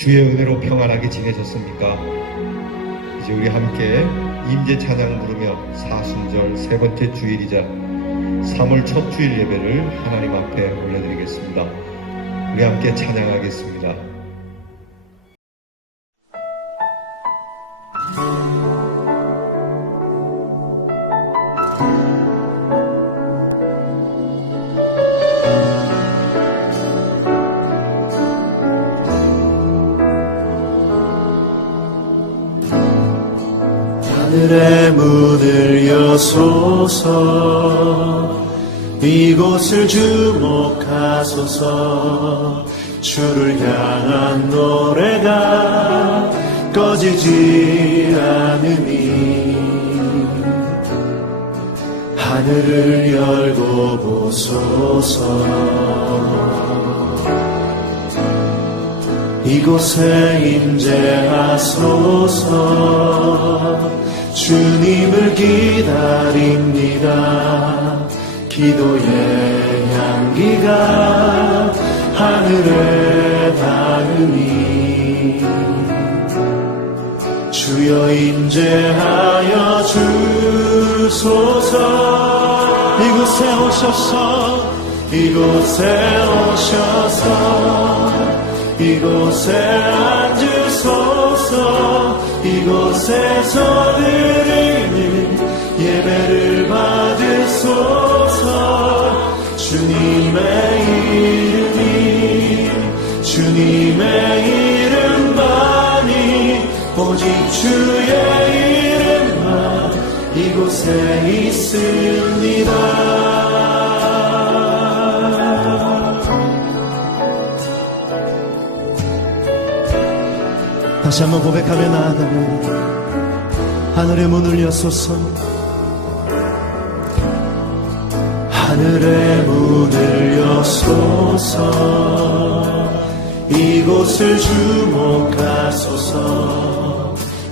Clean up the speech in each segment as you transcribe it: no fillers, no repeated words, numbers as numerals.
주의 은혜로 평안하게 지내셨습니까? 이제 우리 함께 임재 찬양 부르며 사순절 세 번째 주일이자 3월 첫 주일 예배를 하나님 앞에 올려드리겠습니다. 우리 함께 찬양하겠습니다. 하늘의 문을 여소서, 이곳을 주목하소서. 주를 향한 노래가 꺼지지 않으니 하늘을 열고 보소서. 이곳에 임재하소서. 주님을 기다립니다. 기도의 향기가 하늘에 닿으니 주여 임재하여 주소서. 이곳에 오셔서, 이곳에 오셔서, 이곳에 앉으소서. 이곳에서 드리는 예배를 받으소서. 주님의 이름이, 주님의 이름만이, 오직 주의 이름만 이곳에 있습니다. 다시 한번 고백하며 나아가면, 하늘의 문을 여소서. 하늘의 문을 여소서. 이곳을 주목하소서.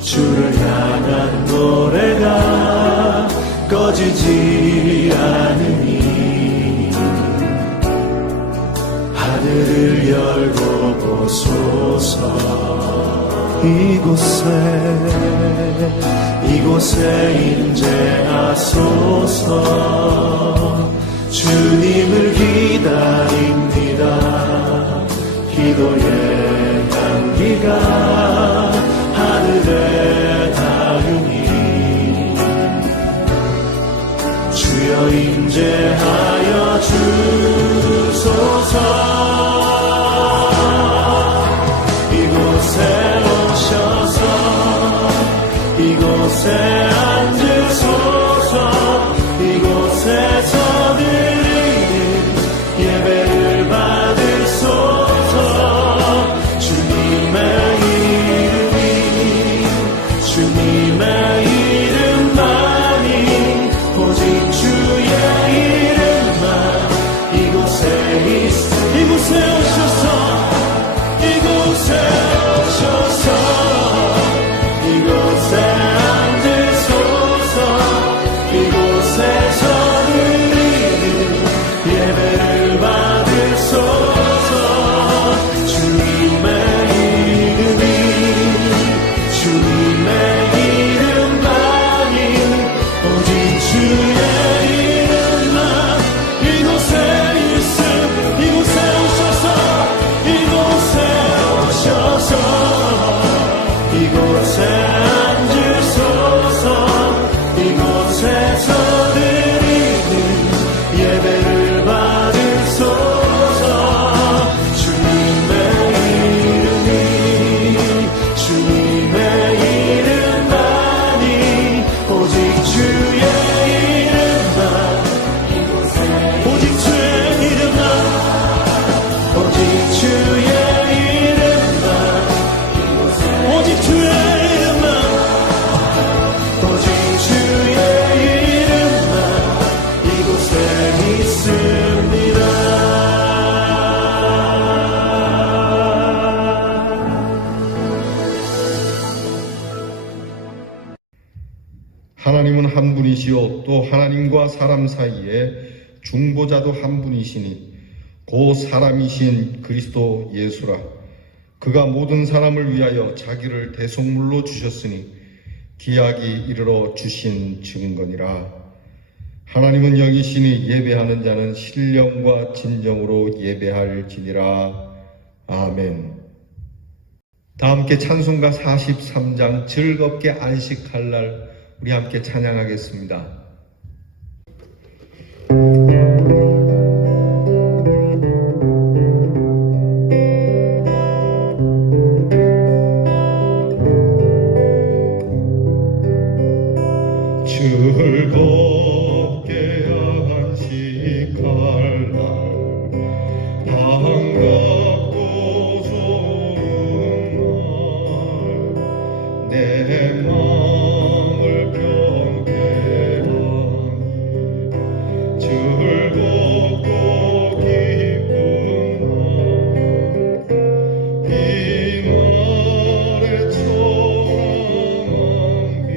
주를 향한 노래가 꺼지지 않으니 하늘을 열고 보소서. 이곳에 임재하소서. 주님을 기다립니다. 기도의 향기가 하늘에 닿으니 주여 임재하여 주소서. 이곳에 앉으소서. 이곳에서 드리는 예배를 받으소서. 주님의 이름이, 주님의 이름만이, 오직 주의 이름만 이곳에 있어. 이곳에 오셔서, 이곳에 오셔서, 이곳에 앉으소서. 이곳에서 드리는 예배를 받으소서. 주님의 이름이, 주님의 이름만이, 오직 주의 이름만 이곳에 있음. 이곳에 오셔서, 이곳에 오셔서, 이곳에 앉으소서. 이곳에서 드리는 예배를 받으소서. 주님의 이름이, 주님의 이름만이, 오직 주의 이름만 오직 주의 이름만, 오직 주의 이름만, 오직 주의 이름만, 오직 주의 이름만 이곳에 있습니다. 하나님은 한 분이시요 또 하나님과 사람 사이에 중보자도 한 분이시니 곧 사람이신 그리스도 예수라. 그 그가 모든 사람을 위하여 자기를 대속물로 주셨으니 기약이 이르러 주신 증거니라. 하나님은 영이시니 예배하는 자는 신령과 진정으로 예배할지니라. 아멘. 다 함께 찬송가 43장 즐겁게 안식할 날 우리 함께 찬양하겠습니다. 즐겁게 안식할 날 반갑고 좋은 날 내 마음을 경배하니 즐겁고 기쁜 날 이 날에 청함한 길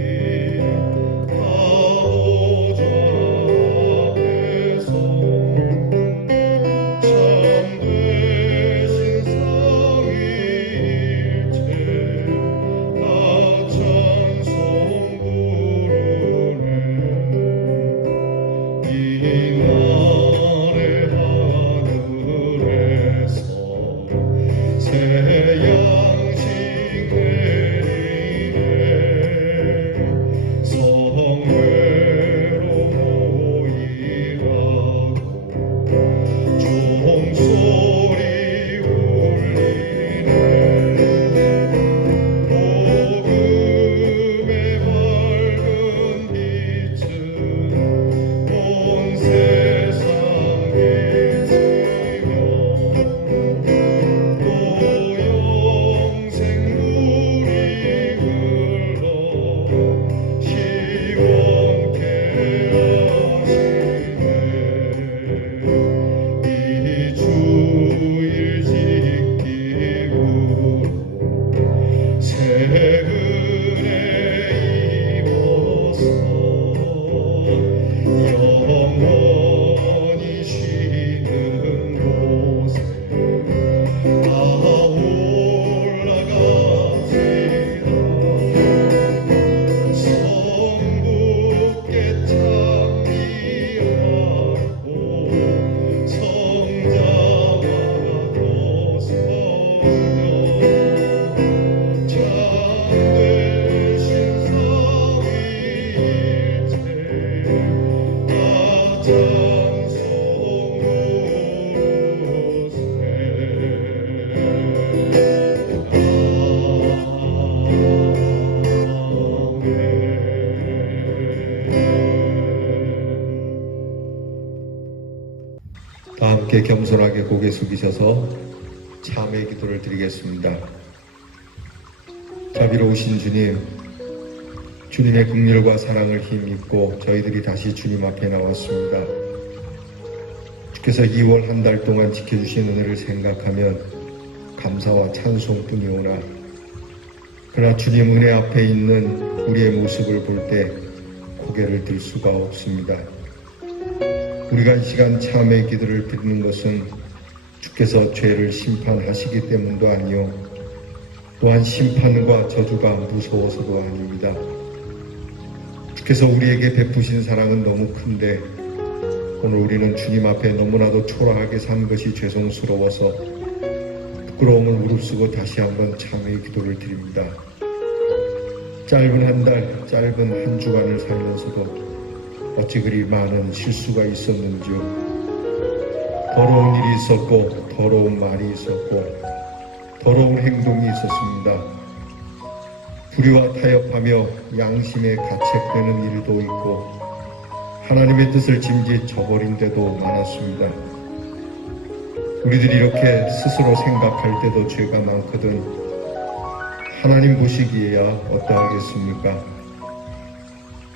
다 함께 겸손하게 고개 숙이셔서 참회 기도를 드리겠습니다. 자비로우신 주님, 주님의 긍휼과 사랑을 힘입고 저희들이 다시 주님 앞에 나왔습니다. 주께서 2월 한 달 동안 지켜주신 은혜를 생각하면 감사와 찬송뿐이오나, 그러나 주님 은혜 앞에 있는 우리의 모습을 볼 때 고개를 들 수가 없습니다. 우리가 이 시간 참회 기도를 드리는 것은 주께서 죄를 심판하시기 때문도 아니요, 또한 심판과 저주가 무서워서도 아닙니다. 주께서 우리에게 베푸신 사랑은 너무 큰데 오늘 우리는 주님 앞에 너무나도 초라하게 산 것이 죄송스러워서 부끄러움을 무릅쓰고 다시 한번 참회의 기도를 드립니다. 짧은 한 달, 짧은 한 주간을 살면서도 어찌 그리 많은 실수가 있었는지요. 더러운 일이 있었고, 더러운 말이 있었고, 더러운 행동이 있었습니다. 불의와 타협하며 양심에 가책되는 일도 있고, 하나님의 뜻을 짐짓 저버린 데도 많았습니다. 우리들이 이렇게 스스로 생각할 때도 죄가 많거든 하나님 보시기에야 어떠하겠습니까?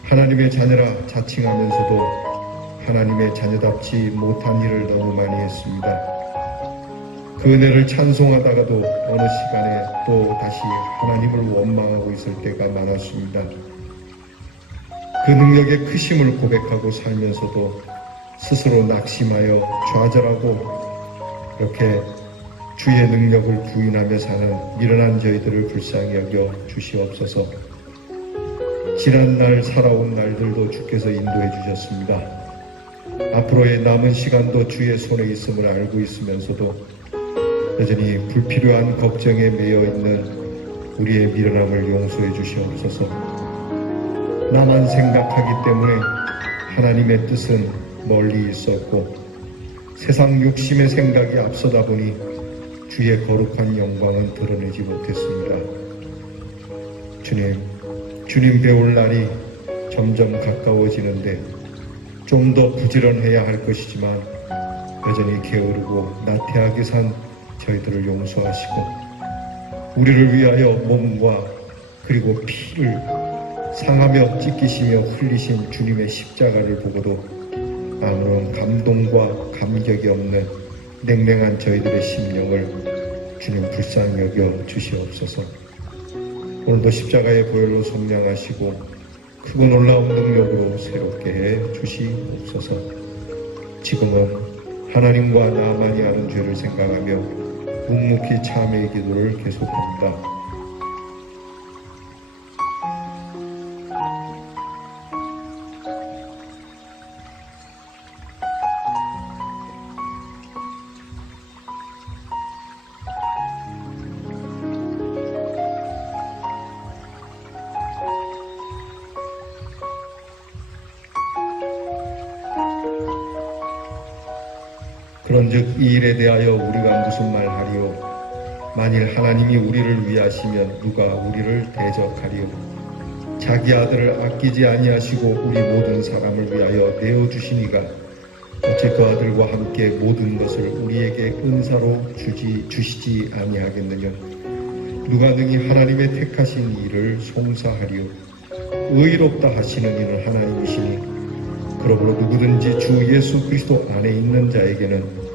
하나님의 자녀라 자칭하면서도 하나님의 자녀답지 못한 일을 너무 많이 했습니다. 그 은혜를 찬송하다가도 어느 시간에 또 다시 하나님을 원망하고 있을 때가 많았습니다. 그 능력의 크심을 고백하고 살면서도 스스로 낙심하여 좌절하고 이렇게 주의 능력을 부인하며 사는 미련한 저희들을 불쌍히 여겨 주시옵소서. 지난날 살아온 날들도 주께서 인도해 주셨습니다. 앞으로의 남은 시간도 주의 손에 있음을 알고 있으면서도 여전히 불필요한 걱정에 매여 있는 우리의 미련함을 용서해 주시옵소서. 나만 생각하기 때문에 하나님의 뜻은 멀리 있었고 세상 욕심의 생각이 앞서다 보니 주의 거룩한 영광은 드러내지 못했습니다. 주님 배울 날이 점점 가까워지는데 좀 더 부지런해야 할 것이지만 여전히 게으르고 나태하게 산 저희들을 용서하시고 우리를 위하여 몸과 그리고 피를 상하며 찢기시며 흘리신 주님의 십자가를 보고도 아무런 감동과 감격이 없는 냉랭한 저희들의 심령을 주님 불쌍히 여겨 주시옵소서. 오늘도 십자가의 보혈로 속량하시고 크고 놀라운 능력으로 새롭게 해 주시옵소서. 지금은 하나님과 나만이 아는 죄를 생각하며 묵묵히 참회의 기도를 계속합니다. 그런즉 이 일에 대하여 우리가 무슨 말하리요? 만일 하나님이 우리를 위하시면 누가 우리를 대적하리요? 자기 아들을 아끼지 아니하시고 우리 모든 사람을 위하여 내어주시니가 어찌 그 아들과 함께 모든 것을 우리에게 은사로 주시지 아니하겠느냐? 누가 능히 하나님의 택하신 일을 송사하리요? 의롭다 하시는 이는 하나님이시니 그러므로 누구든지 주 예수 그리스도 안에 있는 자에게는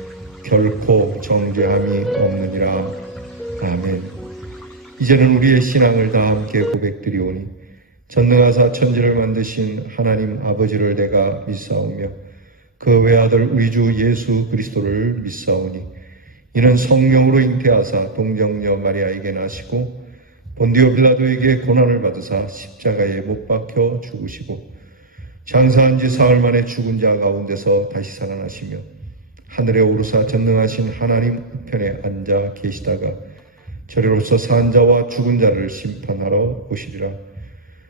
결코 정죄함이 없느니라. 아멘. 이제는 우리의 신앙을 다 함께 고백드리오니 전능하사 천지를 만드신 하나님 아버지를 내가 믿사오며 그 외아들 우리 주 예수 그리스도를 믿사오니 이는 성령으로 잉태하사 동정녀 마리아에게 나시고 본디오 빌라도에게 고난을 받으사 십자가에 못 박혀 죽으시고 장사한 지 사흘 만에 죽은 자 가운데서 다시 살아나시며 하늘에 오르사 전능하신 하나님 우편에 앉아 계시다가 저리로서 산 자와 죽은 자를 심판하러 오시리라.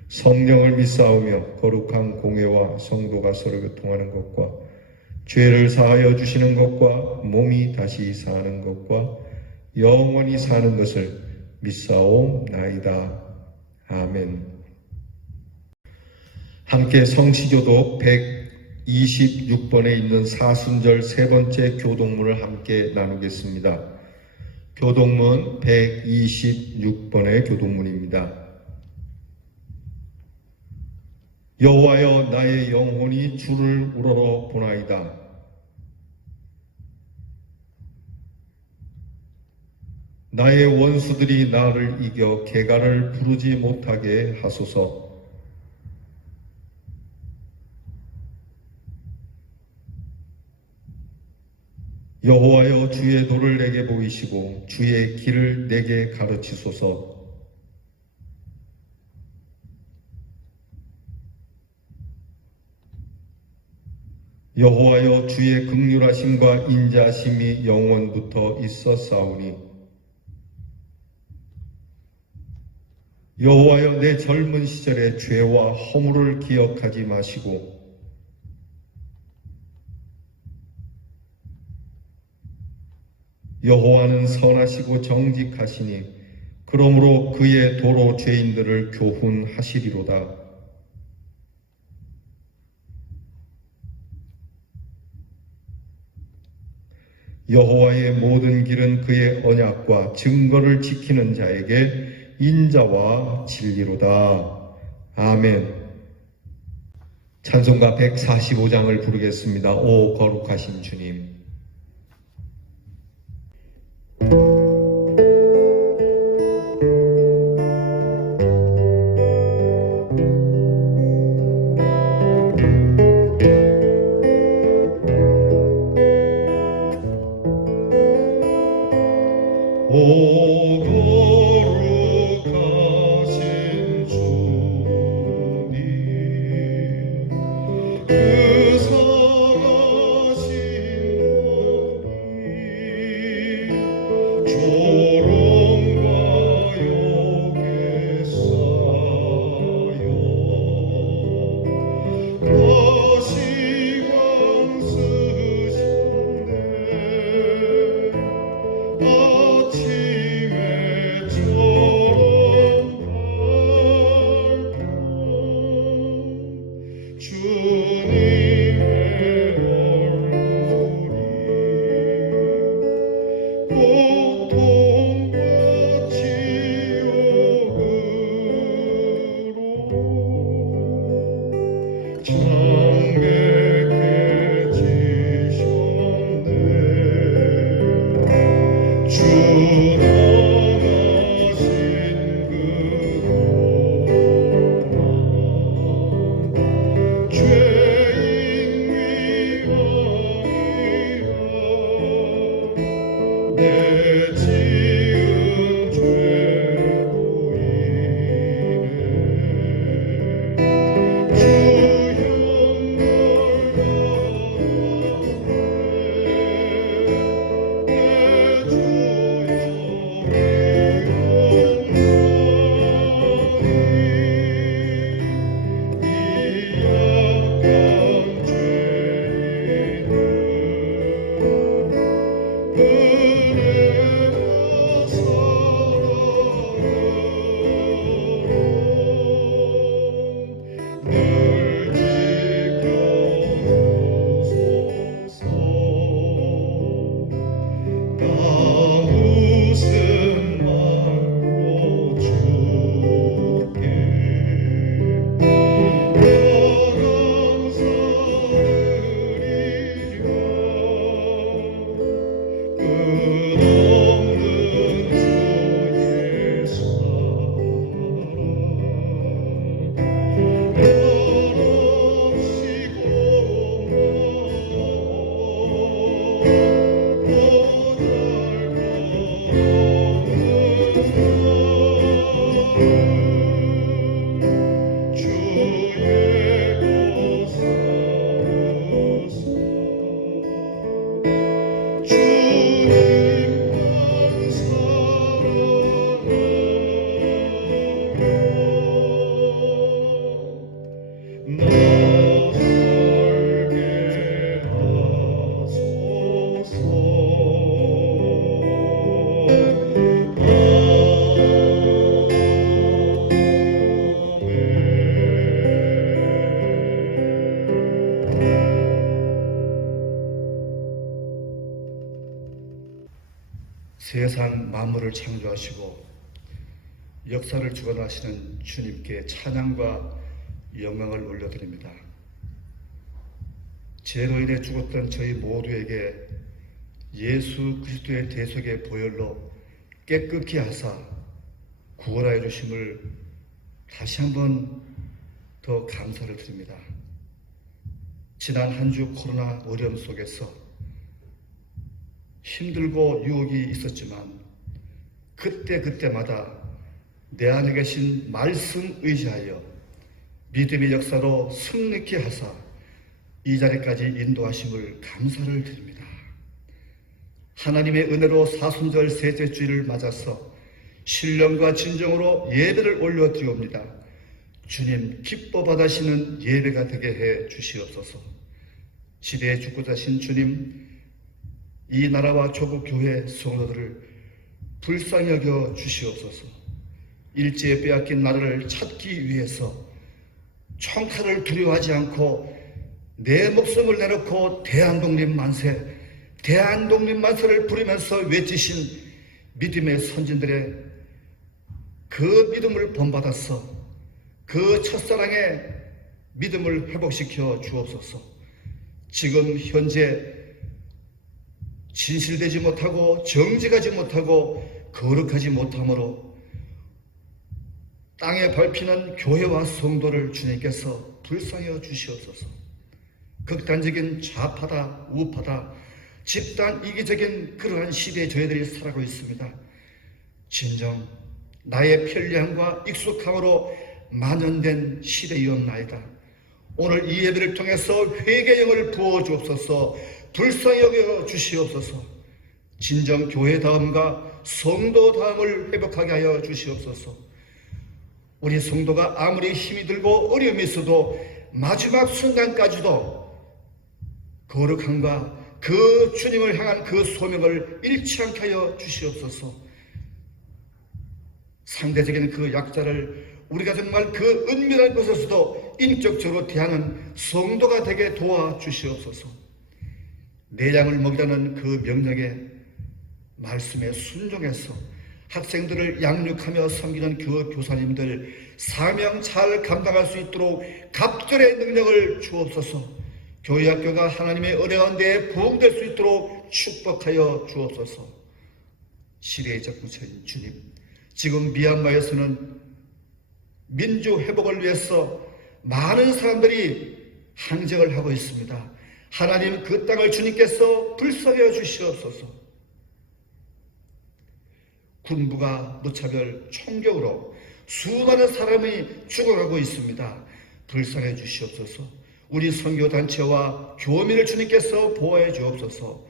성령을 믿사오며 거룩한 공회와 성도가 서로 교통하는 것과 죄를 사하여 주시는 것과 몸이 다시 사는 것과 영원히 사는 것을 믿사옵나이다. 아멘. 함께 성시교독 126번에 있는 사순절 세 번째 교독문을 함께 나누겠습니다. 교독문 126번의 교독문입니다. 여호와여 나의 영혼이 주를 우러러 보나이다. 나의 원수들이 나를 이겨 개가를 부르지 못하게 하소서. 여호와여 주의 도를 내게 보이시고 주의 길을 내게 가르치소서. 여호와여 주의 긍휼하심과 인자하심이 영원부터 있었사오니 여호와여 내 젊은 시절의 죄와 허물을 기억하지 마시고 여호와는 선하시고 정직하시니 그러므로 그의 도로 죄인들을 교훈하시리로다. 여호와의 모든 길은 그의 언약과 증거를 지키는 자에게 인자와 진리로다. 아멘. 찬송가 145장을 부르겠습니다. 오 거룩하신 주님. 오 거룩하신 주님 그 선하신 법이 조롱과 욕에 쌓여 가시광 쓰셨네 아침에 처럼 밝고 주님의 얼굴이 고통과 지옥으로 창백해지셨네 주 떠나신 그동안 죄인 위하여 내 지은 죄로 인해 주 세상 만물을 창조하시고 역사를 주관하시는 주님께 찬양과 영광을 올려드립니다. 죄로 인해 죽었던 저희 모두에게 예수 그리스도의 대속의 보혈로 깨끗게 하사 구원하여 주심을 다시 한번 더 감사를 드립니다. 지난 한 주 코로나 어려움 속에서 힘들고 유혹이 있었지만 그때마다 내 안에 계신 말씀 의지하여 믿음의 역사로 승리케 하사 이 자리까지 인도하심을 감사를 드립니다. 하나님의 은혜로 사순절 셋째 주일을 맞아서 신령과 진정으로 예배를 올려드리옵니다. 주님 기뻐 받으시는 예배가 되게 해 주시옵소서. 시대에 죽고자 하신 주님, 이 나라와 조국 교회 성도들을 불쌍히 여겨 주시옵소서. 일제에 빼앗긴 나라를 찾기 위해서 총칼을 두려워하지 않고 내 목숨을 내놓고 대한독립 만세, 대한독립 만세를 부르면서 외치신 믿음의 선진들의 그 믿음을 본받아서 그 첫사랑의 믿음을 회복시켜 주옵소서. 지금 현재 진실되지 못하고 정직하지 못하고 거룩하지 못함으로 땅에 밟히는 교회와 성도를 주님께서 불쌍히 주시옵소서. 극단적인 좌파다 우파다 집단 이기적인 그러한 시대에 저희들이 살아가고 있습니다. 진정 나의 편리함과 익숙함으로 만연된 시대이었나이다. 오늘 이 예배를 통해서 회개의 영을 부어 주옵소서. 불쌍히 여겨 주시옵소서. 진정 교회다움과 성도다움을 회복하게 하여 주시옵소서. 우리 성도가 아무리 힘이 들고 어려움이 있어도 마지막 순간까지도 거룩함과 그 주님을 향한 그 소명을 잃지 않게 하여 주시옵소서. 상대적인 그 약자를 우리가 정말 그 은밀한 곳에서도 인격적으로 대하는 성도가 되게 도와주시옵소서. 내 양을 먹이라는 그 명령에 말씀에 순종해서 학생들을 양육하며 섬기는 그 교사님들 사명 잘 감당할 수 있도록 갑절의 능력을 주옵소서. 교회 학교가 하나님의 은혜 가운데 부흥될 수 있도록 축복하여 주옵소서. 시대의 적부처인 주님, 지금 미얀마에서는 민주 회복을 위해서 많은 사람들이 항쟁을 하고 있습니다. 하나님, 그 땅을 주님께서 불쌍히 주시옵소서. 군부가 무차별 총격으로 수많은 사람이 죽어가고 있습니다. 불쌍해 주시옵소서. 우리 선교단체와 교민을 주님께서 보호해 주옵소서.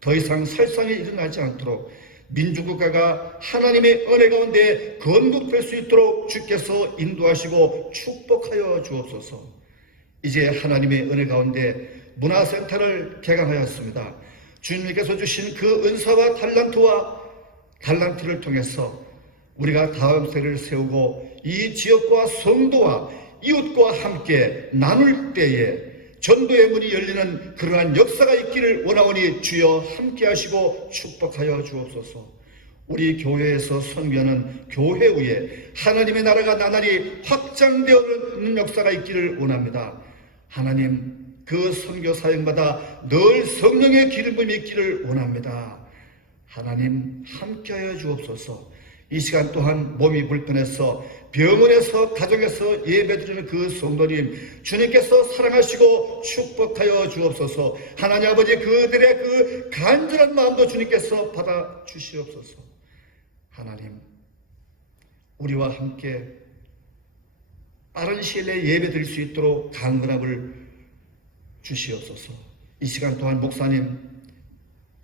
더 이상 살상이 일어나지 않도록 민주국가가 하나님의 은혜 가운데 건국될 수 있도록 주께서 인도하시고 축복하여 주옵소서. 이제 하나님의 은혜 가운데 문화센터를 개강하였습니다. 주님께서 주신 그 은사와 달란트를 통해서 우리가 다음 세대를 세우고 이 지역과 성도와 이웃과 함께 나눌 때에 전도의 문이 열리는 그러한 역사가 있기를 원하오니 주여 함께 하시고 축복하여 주옵소서. 우리 교회에서 선교하는 교회 위에 하나님의 나라가 나날이 확장되어오는 역사가 있기를 원합니다. 하나님, 그 선교 사역마다 늘 성령의 기름 부음이 있기를 원합니다. 하나님, 함께하여 주옵소서. 이 시간 또한 몸이 불편해서 병원에서 가정에서 예배드리는 그 성도님 주님께서 사랑하시고 축복하여 주옵소서. 하나님 아버지, 그들의 그 간절한 마음도 주님께서 받아 주시옵소서. 하나님, 우리와 함께 빠른 시일 내에 예배드릴 수 있도록 강건함을 주시옵소서. 이 시간 또한 목사님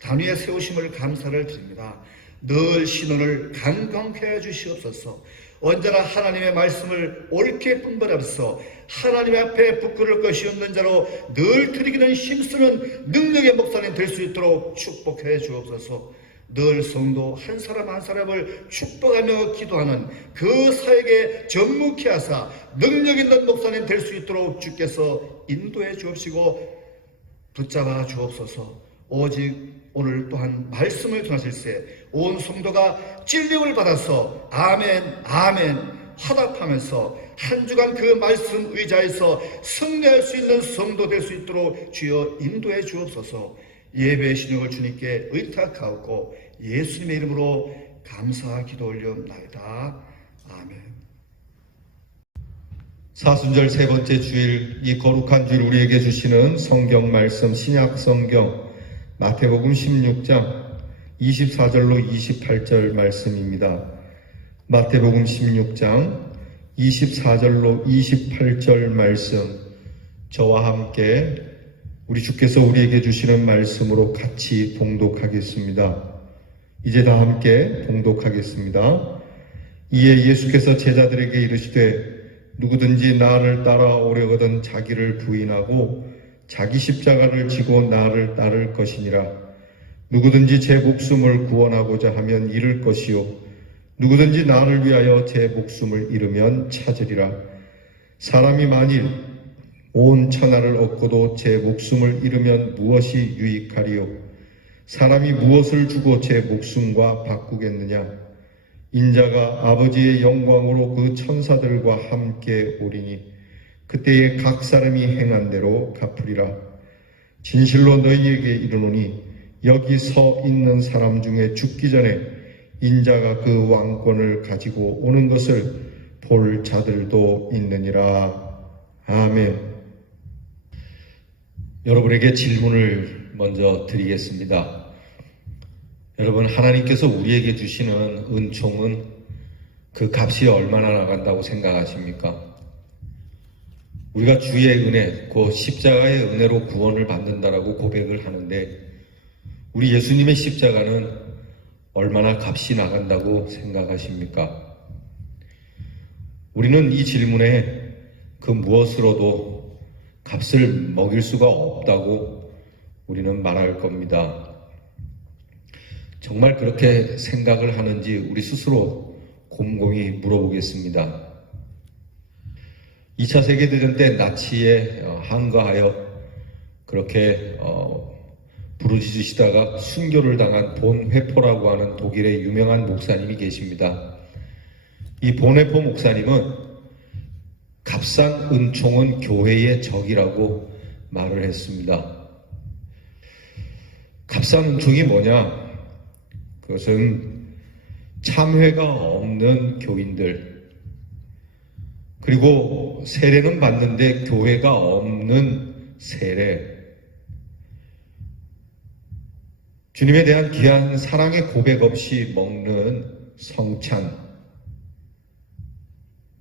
단위에 세우심을 감사를 드립니다. 늘 신원을 강건케 해 주시옵소서. 언제나 하나님의 말씀을 옳게 분별하면서 하나님 앞에 부끄러울 것이 없는 자로 늘 드리기는 힘쓰는 능력의 목사님 될 수 있도록 축복해 주옵소서. 늘 성도 한 사람 한 사람을 축복하며 기도하는 그 사역에 전무케 하사 능력 있는 목사님 될 수 있도록 주께서 인도해 주옵시고 붙잡아 주옵소서. 오직 오늘 또한 말씀을 전하실세 온 성도가 진리를 받아서 아멘 아멘 화답하면서 한 주간 그 말씀 의자에서 승리할 수 있는 성도 될 수 있도록 주여 인도해 주옵소서. 예배의 신용을 주님께 의탁하옵고 예수님의 이름으로 감사 기도 올려옵나이다. 아멘. 사순절 세 번째 주일, 이 거룩한 주일 우리에게 주시는 성경 말씀, 신약 성경 마태복음 16장 24절로 28절 말씀입니다. 마태복음 16장 24절로 28절 말씀, 저와 함께 우리 주께서 우리에게 주시는 말씀으로 같이 봉독하겠습니다. 이제 다 함께 봉독하겠습니다. 이에 예수께서 제자들에게 이르시되 누구든지 나를 따라오려거든 자기를 부인하고 자기 십자가를 지고 나를 따를 것이니라. 누구든지 제 목숨을 구원하고자 하면 잃을 것이요 누구든지 나를 위하여 제 목숨을 잃으면 찾으리라. 사람이 만일 온 천하를 얻고도 제 목숨을 잃으면 무엇이 유익하리요? 사람이 무엇을 주고 제 목숨과 바꾸겠느냐? 인자가 아버지의 영광으로 그 천사들과 함께 오리니 그때에 각 사람이 행한 대로 갚으리라. 진실로 너희에게 이르노니 여기 서 있는 사람 중에 죽기 전에 인자가 그 왕권을 가지고 오는 것을 볼 자들도 있느니라. 아멘. 여러분에게 질문을 먼저 드리겠습니다. 여러분, 하나님께서 우리에게 주시는 은총은 그 값이 얼마나 나간다고 생각하십니까? 우리가 주의 은혜, 그 십자가의 은혜로 구원을 받는다라고 고백을 하는데 우리 예수님의 십자가는 얼마나 값이 나간다고 생각하십니까? 우리는 이 질문에 그 무엇으로도 값을 먹일 수가 없다고 우리는 말할 겁니다. 정말 그렇게 생각을 하는지 우리 스스로 곰곰이 물어보겠습니다. 2차 세계대전 때 나치에 항거하여 그렇게 부르짖으시다가 순교를 당한 본 회포라고 하는 독일의 유명한 목사님이 계십니다. 이 본 회포 목사님은 값싼 은총은 교회의 적이라고 말을 했습니다. 값싼 은총이 뭐냐? 그것은 참회가 없는 교인들, 그리고 세례는 받는데 교회가 없는 세례, 주님에 대한 귀한 사랑의 고백 없이 먹는 성찬,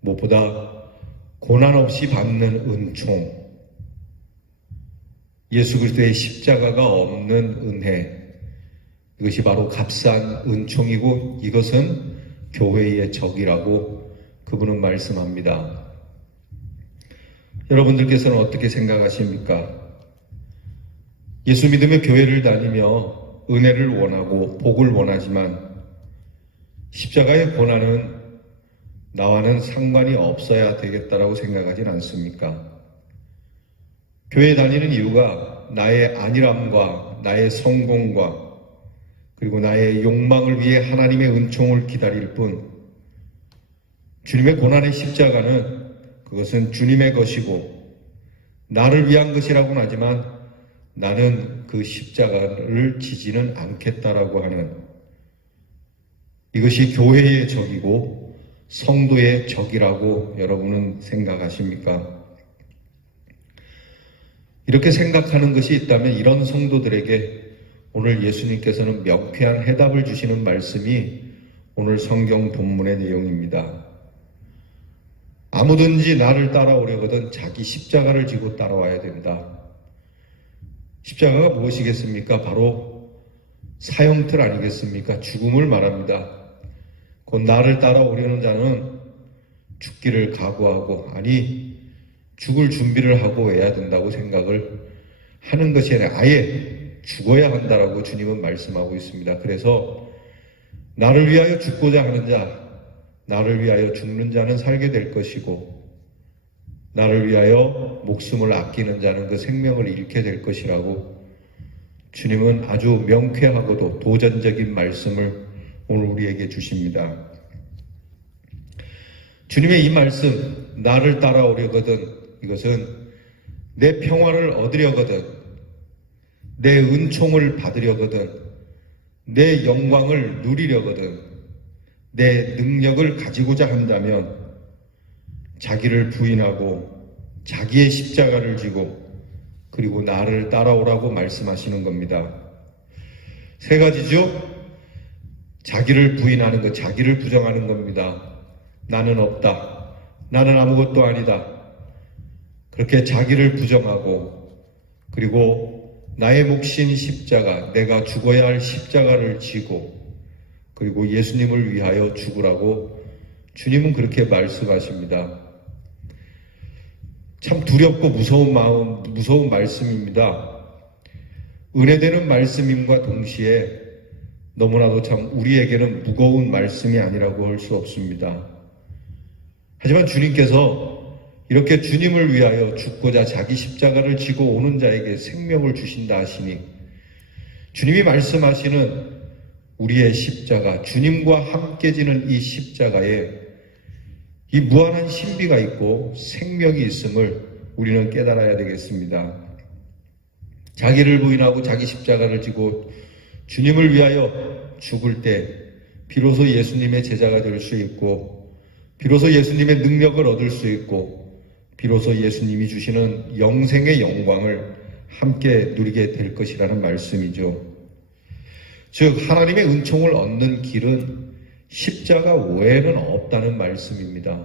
무엇보다 고난 없이 받는 은총, 예수 그리스도의 십자가가 없는 은혜, 이것이 바로 값싼 은총이고 이것은 교회의 적이라고 그분은 말씀합니다. 여러분들께서는 어떻게 생각하십니까? 예수 믿으며 교회를 다니며 은혜를 원하고 복을 원하지만 십자가의 고난은 나와는 상관이 없어야 되겠다라고 생각하진 않습니까? 교회 다니는 이유가 나의 안일함과 나의 성공과 그리고 나의 욕망을 위해 하나님의 은총을 기다릴 뿐, 주님의 고난의 십자가는 그것은 주님의 것이고 나를 위한 것이라고는 하지만 나는 그 십자가를 지지는 않겠다라고 하는, 이것이 교회의 적이고 성도의 적이라고 여러분은 생각하십니까? 이렇게 생각하는 것이 있다면 이런 성도들에게 오늘 예수님께서는 명쾌한 해답을 주시는 말씀이 오늘 성경 본문의 내용입니다. 아무든지 나를 따라오려거든 자기 십자가를 지고 따라와야 된다. 십자가가 무엇이겠습니까? 바로 사형틀 아니겠습니까? 죽음을 말합니다. 곧 나를 따라오려는 자는 죽기를 각오하고, 아니 죽을 준비를 하고 와야 된다고 생각을 하는 것이 아니라 아예 죽어야 한다라고 주님은 말씀하고 있습니다. 그래서 나를 위하여 죽고자 하는 자, 나를 위하여 죽는 자는 살게 될 것이고 나를 위하여 목숨을 아끼는 자는 그 생명을 잃게 될 것이라고 주님은 아주 명쾌하고도 도전적인 말씀을 오늘 우리에게 주십니다. 주님의 이 말씀, 나를 따라오려거든, 이것은 내 평화를 얻으려거든, 내 은총을 받으려거든, 내 영광을 누리려거든, 내 능력을 가지고자 한다면 자기를 부인하고 자기의 십자가를 지고 그리고 나를 따라오라고 말씀하시는 겁니다. 세 가지죠. 자기를 부인하는 것, 자기를 부정하는 겁니다. 나는 없다, 나는 아무것도 아니다, 그렇게 자기를 부정하고 그리고 나의 몫인 십자가, 내가 죽어야 할 십자가를 지고 그리고 예수님을 위하여 죽으라고 주님은 그렇게 말씀하십니다. 참 두렵고 무서운 말씀입니다. 은혜되는 말씀임과 동시에 너무나도 참 우리에게는 무거운 말씀이 아니라고 할 수 없습니다. 하지만 주님께서 이렇게 주님을 위하여 죽고자 자기 십자가를 지고 오는 자에게 생명을 주신다 하시니 주님이 말씀하시는 우리의 십자가, 주님과 함께 지는 이 십자가에 이 무한한 신비가 있고 생명이 있음을 우리는 깨달아야 되겠습니다. 자기를 부인하고 자기 십자가를 지고 주님을 위하여 죽을 때 비로소 예수님의 제자가 될 수 있고 비로소 예수님의 능력을 얻을 수 있고 비로소 예수님이 주시는 영생의 영광을 함께 누리게 될 것이라는 말씀이죠. 즉 하나님의 은총을 얻는 길은 십자가 외에는 없다는 말씀입니다.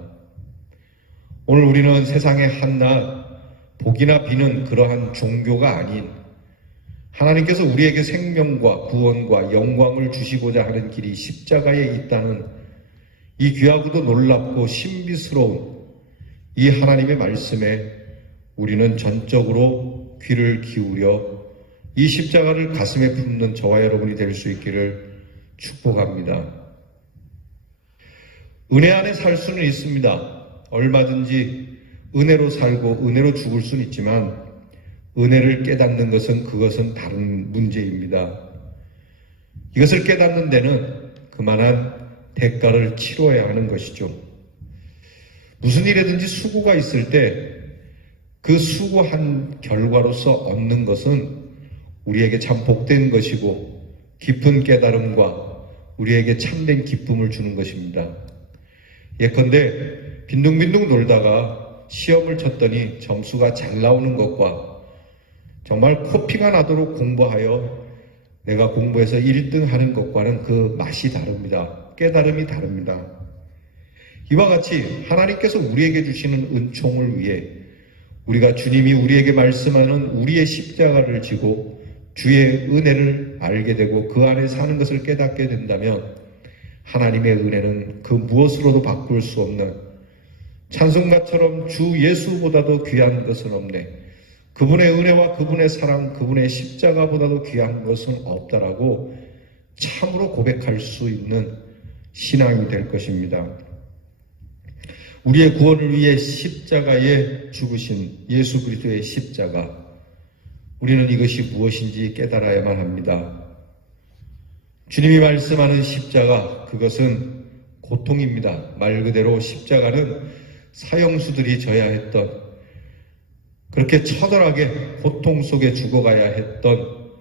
오늘 우리는 세상의 한낱 복이나 비는 그러한 종교가 아닌 하나님께서 우리에게 생명과 구원과 영광을 주시고자 하는 길이 십자가에 있다는 이 귀하고도 놀랍고 신비스러운 이 하나님의 말씀에 우리는 전적으로 귀를 기울여 이 십자가를 가슴에 품는 저와 여러분이 될 수 있기를 축복합니다. 은혜 안에 살 수는 있습니다. 얼마든지 은혜로 살고 은혜로 죽을 수는 있지만 은혜를 깨닫는 그것은 다른 문제입니다. 이것을 깨닫는 데는 그만한 대가를 치러야 하는 것이죠. 무슨 일에든지 수고가 있을 때 그 수고한 결과로서 얻는 것은 우리에게 참 복된 것이고 깊은 깨달음과 우리에게 참된 기쁨을 주는 것입니다. 예컨대 빈둥빈둥 놀다가 시험을 쳤더니 점수가 잘 나오는 것과 정말 코피가 나도록 공부하여 내가 공부해서 1등 하는 것과는 그 맛이 다릅니다. 깨달음이 다릅니다. 이와 같이 하나님께서 우리에게 주시는 은총을 위해 우리가 주님이 우리에게 말씀하는 우리의 십자가를 지고 주의 은혜를 알게 되고 그 안에 사는 것을 깨닫게 된다면 하나님의 은혜는 그 무엇으로도 바꿀 수 없는 찬송가처럼 주 예수보다도 귀한 것은 없네. 그분의 은혜와 그분의 사랑, 그분의 십자가보다도 귀한 것은 없다라고 참으로 고백할 수 있는 신앙이 될 것입니다. 우리의 구원을 위해 십자가에 죽으신 예수 그리스도의 십자가, 우리는 이것이 무엇인지 깨달아야만 합니다. 주님이 말씀하는 십자가, 그것은 고통입니다. 말 그대로 십자가는 사형수들이 져야 했던, 그렇게 처절하게 고통 속에 죽어가야 했던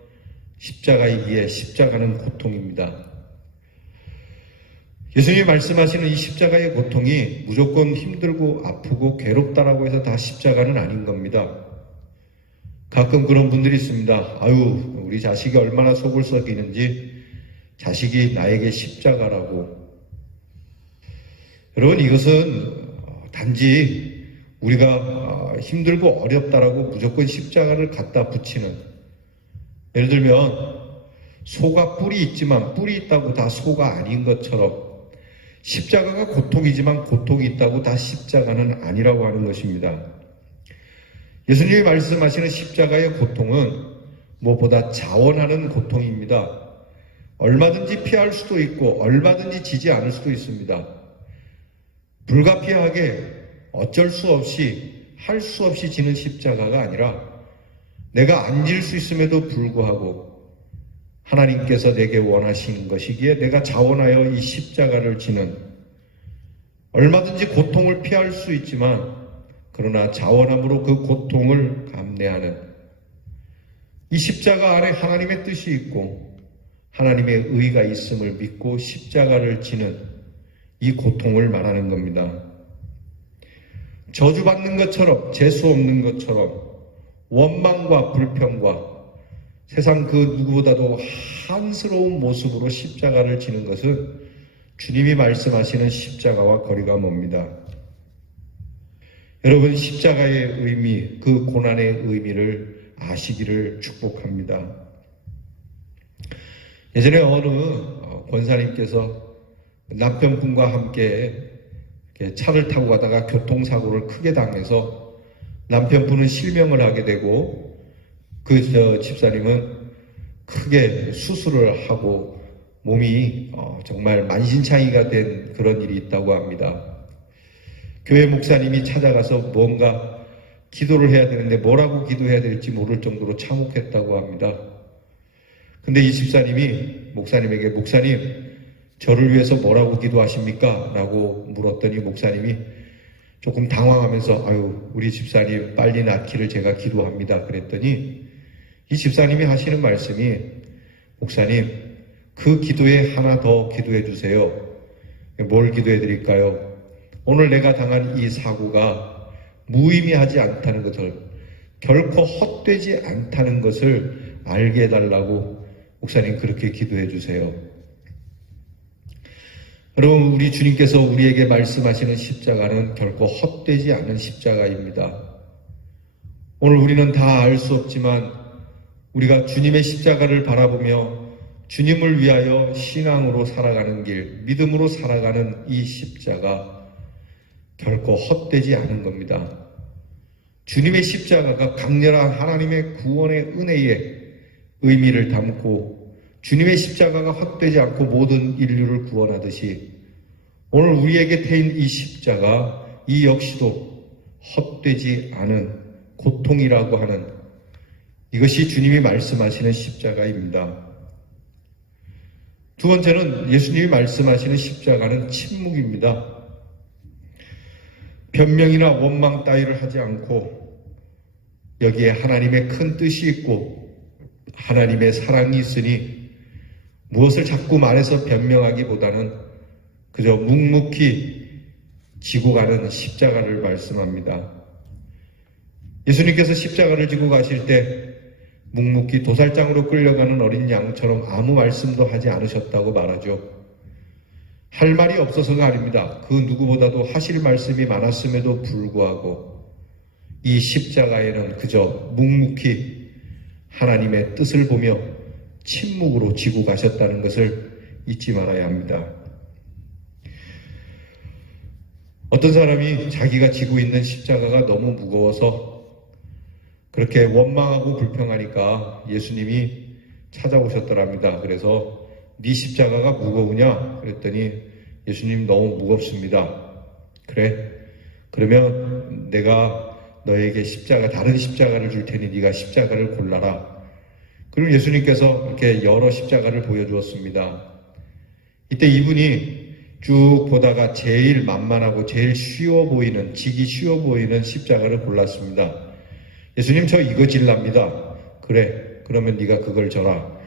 십자가이기에 십자가는 고통입니다. 예수님이 말씀하시는 이 십자가의 고통이 무조건 힘들고 아프고 괴롭다라고 해서 다 십자가는 아닌 겁니다. 가끔 그런 분들이 있습니다. 아유, 우리 자식이 얼마나 속을 썩이는지 자식이 나에게 십자가라고. 여러분, 이것은 단지 우리가 힘들고 어렵다라고 무조건 십자가를 갖다 붙이는, 예를 들면 소가 뿔이 있지만 뿔이 있다고 다 소가 아닌 것처럼 십자가가 고통이지만 고통이 있다고 다 십자가는 아니라고 하는 것입니다. 예수님이 말씀하시는 십자가의 고통은 무엇보다 자원하는 고통입니다. 얼마든지 피할 수도 있고 얼마든지 지지 않을 수도 있습니다. 불가피하게 어쩔 수 없이 할 수 없이 지는 십자가가 아니라 내가 안 질 수 있음에도 불구하고 하나님께서 내게 원하시는 것이기에 내가 자원하여 이 십자가를 지는, 얼마든지 고통을 피할 수 있지만 그러나 자원함으로 그 고통을 감내하는, 이 십자가 안에 하나님의 뜻이 있고 하나님의 의가 있음을 믿고 십자가를 지는 이 고통을 말하는 겁니다. 저주받는 것처럼, 재수 없는 것처럼 원망과 불평과 세상 그 누구보다도 한스러운 모습으로 십자가를 지는 것은 주님이 말씀하시는 십자가와 거리가 멉니다. 여러분, 십자가의 의미, 그 고난의 의미를 아시기를 축복합니다. 예전에 어느 권사님께서 남편분과 함께 차를 타고 가다가 교통사고를 크게 당해서 남편분은 실명을 하게 되고 그 집사님은 크게 수술을 하고 몸이 정말 만신창이가 된 그런 일이 있다고 합니다. 교회 목사님이 찾아가서 뭔가 기도를 해야 되는데 뭐라고 기도해야 될지 모를 정도로 참혹했다고 합니다. 근데 이 집사님이 목사님에게, 목사님, 저를 위해서 뭐라고 기도하십니까? 라고 물었더니 목사님이 조금 당황하면서, 아유, 우리 집사님 빨리 낫기를 제가 기도합니다. 그랬더니 이 집사님이 하시는 말씀이, 목사님, 그 기도에 하나 더 기도해 주세요. 뭘 기도해 드릴까요? 오늘 내가 당한 이 사고가 무의미하지 않다는 것을, 결코 헛되지 않다는 것을 알게 해달라고 목사님 그렇게 기도해 주세요. 여러분, 우리 주님께서 우리에게 말씀하시는 십자가는 결코 헛되지 않은 십자가입니다. 오늘 우리는 다 알 수 없지만 우리가 주님의 십자가를 바라보며 주님을 위하여 신앙으로 살아가는 길, 믿음으로 살아가는 이 십자가 결코 헛되지 않은 겁니다. 주님의 십자가가 강렬한 하나님의 구원의 은혜에 의미를 담고 주님의 십자가가 헛되지 않고 모든 인류를 구원하듯이 오늘 우리에게 태인 이 십자가, 이 역시도 헛되지 않은 고통이라고 하는 이것이 주님이 말씀하시는 십자가입니다. 두 번째는 예수님이 말씀하시는 십자가는 침묵입니다. 변명이나 원망 따위를 하지 않고 여기에 하나님의 큰 뜻이 있고 하나님의 사랑이 있으니 무엇을 자꾸 말해서 변명하기보다는 그저 묵묵히 지고 가는 십자가를 말씀합니다. 예수님께서 십자가를 지고 가실 때 묵묵히 도살장으로 끌려가는 어린 양처럼 아무 말씀도 하지 않으셨다고 말하죠. 할 말이 없어서가 아닙니다. 그 누구보다도 하실 말씀이 많았음에도 불구하고 이 십자가에는 그저 묵묵히 하나님의 뜻을 보며 침묵으로 지고 가셨다는 것을 잊지 말아야 합니다. 어떤 사람이 자기가 지고 있는 십자가가 너무 무거워서 그렇게 원망하고 불평하니까 예수님이 찾아오셨더랍니다. 그래서 네 십자가가 무거우냐? 그랬더니 예수님 너무 무겁습니다. 그래? 그러면 내가 너에게 십자가, 다른 십자가를 줄 테니 네가 십자가를 골라라. 그리고 예수님께서 이렇게 여러 십자가를 보여주었습니다. 이때 이분이 쭉 보다가 제일 만만하고 제일 쉬워 보이는, 지기 쉬워 보이는 십자가를 골랐습니다. 예수님, 저 이거 질랍니다. 그래, 그러면 네가 그걸 져라.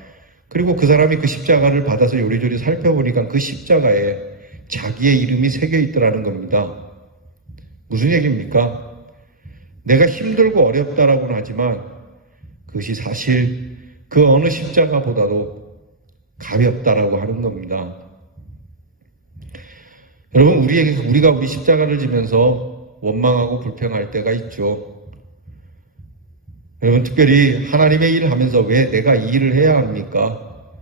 그리고 그 사람이 그 십자가를 받아서 요리조리 살펴보니까 그 십자가에 자기의 이름이 새겨 있더라는 겁니다. 무슨 얘기입니까? 내가 힘들고 어렵다라고는 하지만 그것이 사실 그 어느 십자가보다도 가볍다라고 하는 겁니다. 여러분, 우리가 우리 십자가를 지면서 원망하고 불평할 때가 있죠. 여러분, 특별히 하나님의 일을 하면서 왜 내가 이 일을 해야 합니까?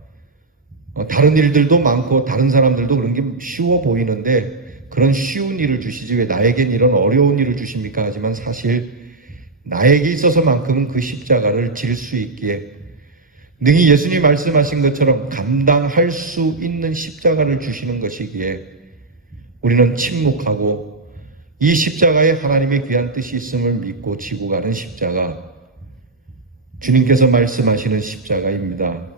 다른 일들도 많고 다른 사람들도 그런 게 쉬워 보이는데 그런 쉬운 일을 주시지 왜 나에겐 이런 어려운 일을 주십니까? 하지만 사실 나에게 있어서만큼은 그 십자가를 질 수 있기에 능히 예수님이 말씀하신 것처럼 감당할 수 있는 십자가를 주시는 것이기에 우리는 침묵하고 이 십자가에 하나님의 귀한 뜻이 있음을 믿고 지고 가는 십자가, 주님께서 말씀하시는 십자가입니다.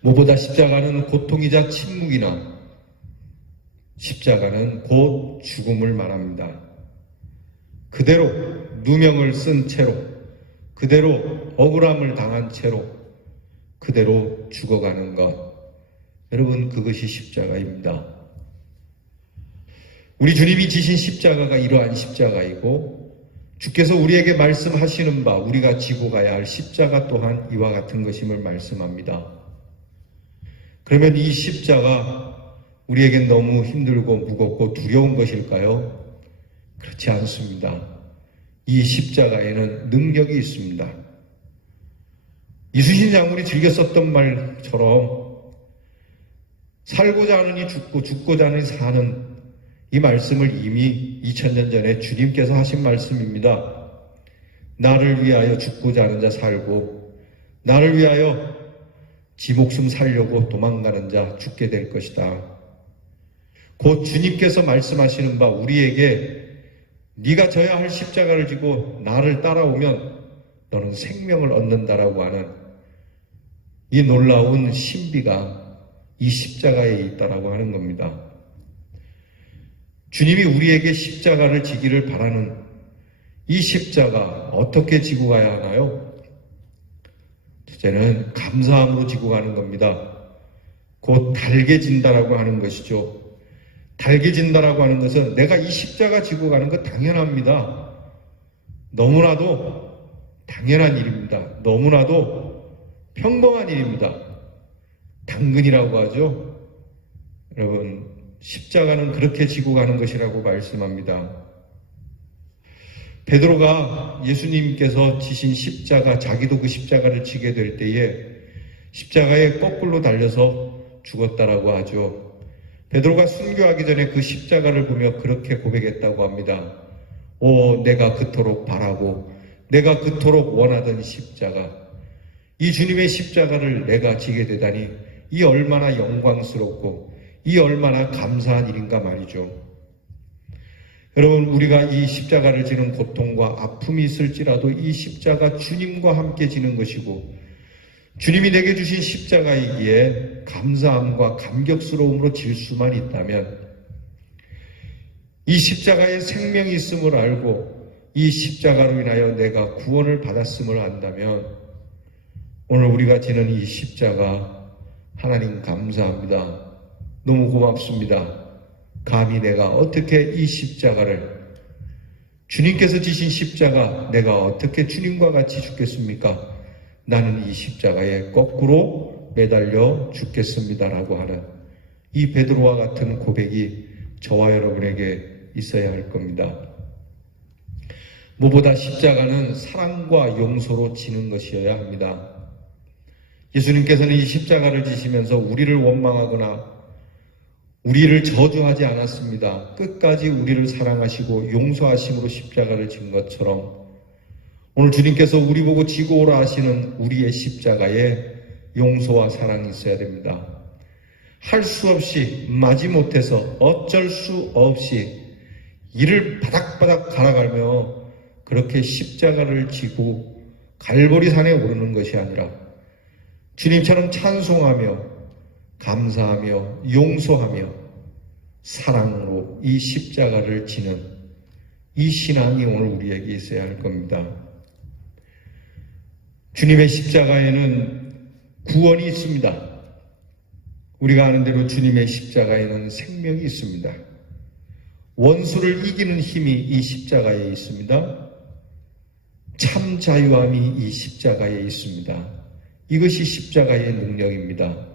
무엇보다 십자가는 고통이자 침묵이나 십자가는 곧 죽음을 말합니다. 그대로 누명을 쓴 채로, 그대로 억울함을 당한 채로 그대로 죽어가는 것, 여러분, 그것이 십자가입니다. 우리 주님이 지신 십자가가 이러한 십자가이고 주께서 우리에게 말씀하시는 바 우리가 지고 가야 할 십자가 또한 이와 같은 것임을 말씀합니다. 그러면 이 십자가 우리에겐 너무 힘들고 무겁고 두려운 것일까요? 그렇지 않습니다. 이 십자가에는 능력이 있습니다. 이순신 장군이 즐겨 썼던 말처럼 살고자 하느니 죽고 죽고자 하느니 사는, 이 말씀을 이미 2000년 전에 주님께서 하신 말씀입니다. 나를 위하여 죽고자 하는 자 살고 나를 위하여 지 목숨 살려고 도망가는 자 죽게 될 것이다. 곧 주님께서 말씀하시는 바 우리에게 네가 져야 할 십자가를 지고 나를 따라오면 너는 생명을 얻는다라고 하는 이 놀라운 신비가 이 십자가에 있다라고 하는 겁니다. 주님이 우리에게 십자가를 지기를 바라는 이 십자가 어떻게 지고 가야 하나요? 첫째는 감사함으로 지고 가는 겁니다. 곧 달게 진다라고 하는 것이죠. 달게 진다라고 하는 것은 내가 이 십자가 지고 가는 것 당연합니다. 너무나도 당연한 일입니다. 너무나도 평범한 일입니다. 당근이라고 하죠. 여러분, 십자가는 그렇게 지고 가는 것이라고 말씀합니다. 베드로가 예수님께서 지신 십자가, 자기도 그 십자가를 지게 될 때에 십자가에 거꾸로 달려서 죽었다라고 하죠. 베드로가 순교하기 전에 그 십자가를 보며 그렇게 고백했다고 합니다. 오, 내가 그토록 바라고 내가 그토록 원하던 십자가, 이 주님의 십자가를 내가 지게 되다니 이 얼마나 영광스럽고 이 얼마나 감사한 일인가 말이죠. 여러분, 우리가 이 십자가를 지는 고통과 아픔이 있을지라도 이 십자가 주님과 함께 지는 것이고, 주님이 내게 주신 십자가이기에 감사함과 감격스러움으로 질 수만 있다면, 이 십자가에 생명이 있음을 알고 이 십자가로 인하여 내가 구원을 받았음을 안다면, 오늘 우리가 지는 이 십자가, 하나님 감사합니다. 너무 고맙습니다. 감히 내가 어떻게 이 십자가를, 주님께서 지신 십자가, 내가 어떻게 주님과 같이 죽겠습니까? 나는 이 십자가에 거꾸로 매달려 죽겠습니다라고 하는 이 베드로와 같은 고백이 저와 여러분에게 있어야 할 겁니다. 무엇보다 십자가는 사랑과 용서로 지는 것이어야 합니다. 예수님께서는 이 십자가를 지시면서 우리를 원망하거나 우리를 저주하지 않았습니다. 끝까지 우리를 사랑하시고 용서하심으로 십자가를 진 것처럼 오늘 주님께서 우리 보고 지고 오라 하시는 우리의 십자가에 용서와 사랑이 있어야 됩니다. 할 수 없이, 마지못해서, 어쩔 수 없이 이를 바닥바닥 갈아가며 그렇게 십자가를 지고 갈보리 산에 오르는 것이 아니라 주님처럼 찬송하며 감사하며 용서하며 사랑으로 이 십자가를 지는 이 신앙이 오늘 우리에게 있어야 할 겁니다. 주님의 십자가에는 구원이 있습니다. 우리가 아는 대로 주님의 십자가에는 생명이 있습니다. 원수를 이기는 힘이 이 십자가에 있습니다. 참 자유함이 이 십자가에 있습니다. 이것이 십자가의 능력입니다.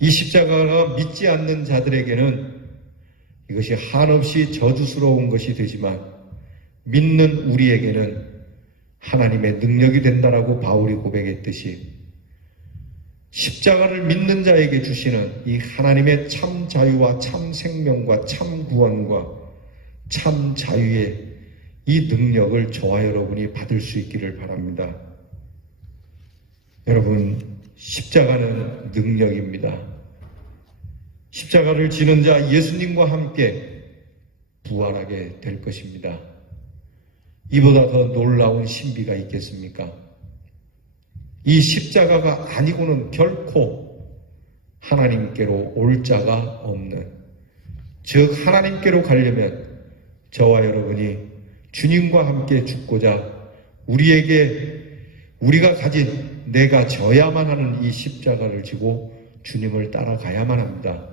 이 십자가가 믿지 않는 자들에게는 이것이 한없이 저주스러운 것이 되지만, 믿는 우리에게는 하나님의 능력이 된다라고 바울이 고백했듯이, 십자가를 믿는 자에게 주시는 이 하나님의 참 자유와 참 생명과 참 구원과 참 자유의 이 능력을 저와 여러분이 받을 수 있기를 바랍니다. 여러분, 십자가는 능력입니다. 십자가를 지는 자 예수님과 함께 부활하게 될 것입니다. 이보다 더 놀라운 신비가 있겠습니까? 이 십자가가 아니고는 결코 하나님께로 올 자가 없는, 즉 하나님께로 가려면 저와 여러분이 주님과 함께 죽고자 우리가 가진, 내가 져야만 하는 이 십자가를 지고 주님을 따라가야만 합니다.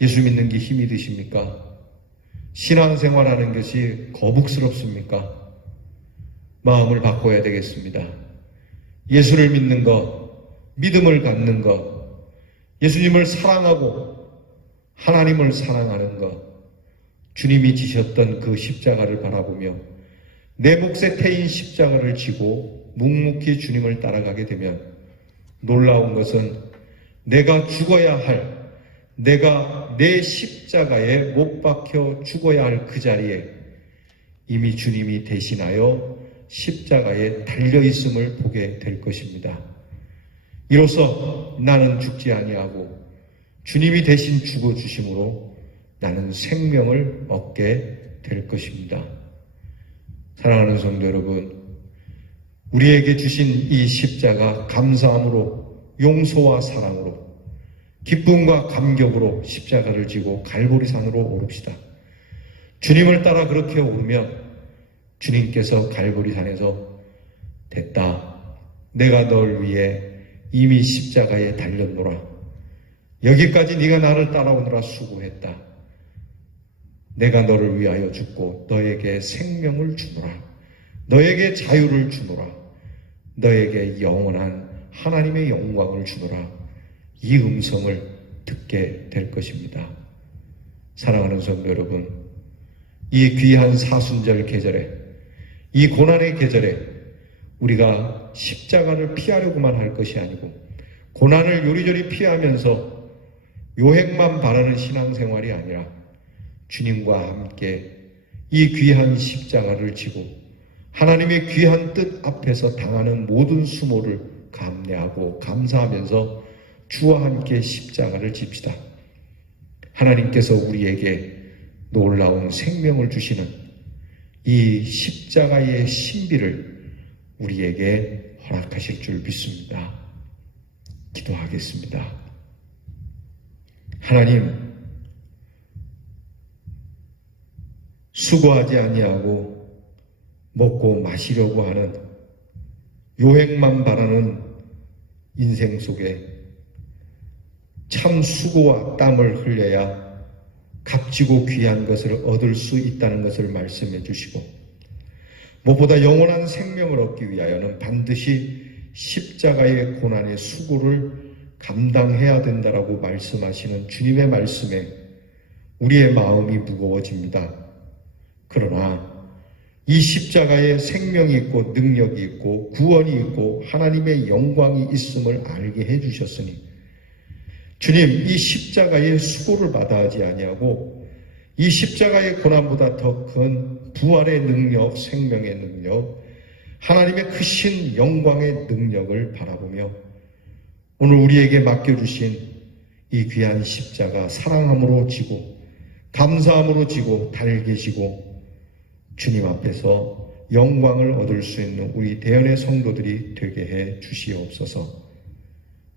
예수 믿는 게 힘이 드십니까? 신앙생활하는 것이 거북스럽습니까? 마음을 바꿔야 되겠습니다. 예수를 믿는 것, 믿음을 갖는 것, 예수님을 사랑하고 하나님을 사랑하는 것, 주님이 지셨던 그 십자가를 바라보며 내 몫에 태인 십자가를 지고 묵묵히 주님을 따라가게 되면, 놀라운 것은 내가 죽어야 할, 내가 내 십자가에 못 박혀 죽어야 할 그 자리에 이미 주님이 대신하여 십자가에 달려있음을 보게 될 것입니다. 이로써 나는 죽지 아니하고 주님이 대신 죽어주심으로 나는 생명을 얻게 될 것입니다. 사랑하는 성도 여러분, 우리에게 주신 이 십자가, 감사함으로, 용서와 사랑으로, 기쁨과 감격으로 십자가를 지고 갈보리산으로 오릅시다. 주님을 따라 그렇게 오르면 주님께서 갈보리산에서 됐다, 내가 널 위해 이미 십자가에 달렸노라, 여기까지 네가 나를 따라오느라 수고했다, 내가 너를 위하여 죽고 너에게 생명을 주노라, 너에게 자유를 주노라, 너에게 영원한 하나님의 영광을 주노라. 이 음성을 듣게 될 것입니다. 사랑하는 성도 여러분, 이 귀한 사순절 계절에, 이 고난의 계절에 우리가 십자가를 피하려고만 할 것이 아니고 고난을 요리조리 피하면서 요행만 바라는 신앙생활이 아니라 주님과 함께 이 귀한 십자가를 지고 하나님의 귀한 뜻 앞에서 당하는 모든 수모를 감내하고 감사하면서 주와 함께 십자가를 집시다. 하나님께서 우리에게 놀라운 생명을 주시는 이 십자가의 신비를 우리에게 허락하실 줄 믿습니다. 기도하겠습니다. 하나님, 수고하지 아니하고 먹고 마시려고 하는 요행만 바라는 인생 속에 참 수고와 땀을 흘려야 값지고 귀한 것을 얻을 수 있다는 것을 말씀해 주시고, 무엇보다 영원한 생명을 얻기 위하여는 반드시 십자가의 고난의 수고를 감당해야 된다라고 말씀하시는 주님의 말씀에 우리의 마음이 무거워집니다. 그러나 이 십자가에 생명이 있고 능력이 있고 구원이 있고 하나님의 영광이 있음을 알게 해주셨으니 주님, 이 십자가의 수고를 받아하지 아니하고 이 십자가의 고난보다 더 큰 부활의 능력, 생명의 능력, 하나님의 크신 영광의 능력을 바라보며 오늘 우리에게 맡겨주신 이 귀한 십자가 사랑함으로 지고 감사함으로 지고 달개지고 주님 앞에서 영광을 얻을 수 있는 우리 대연의 성도들이 되게 해 주시옵소서.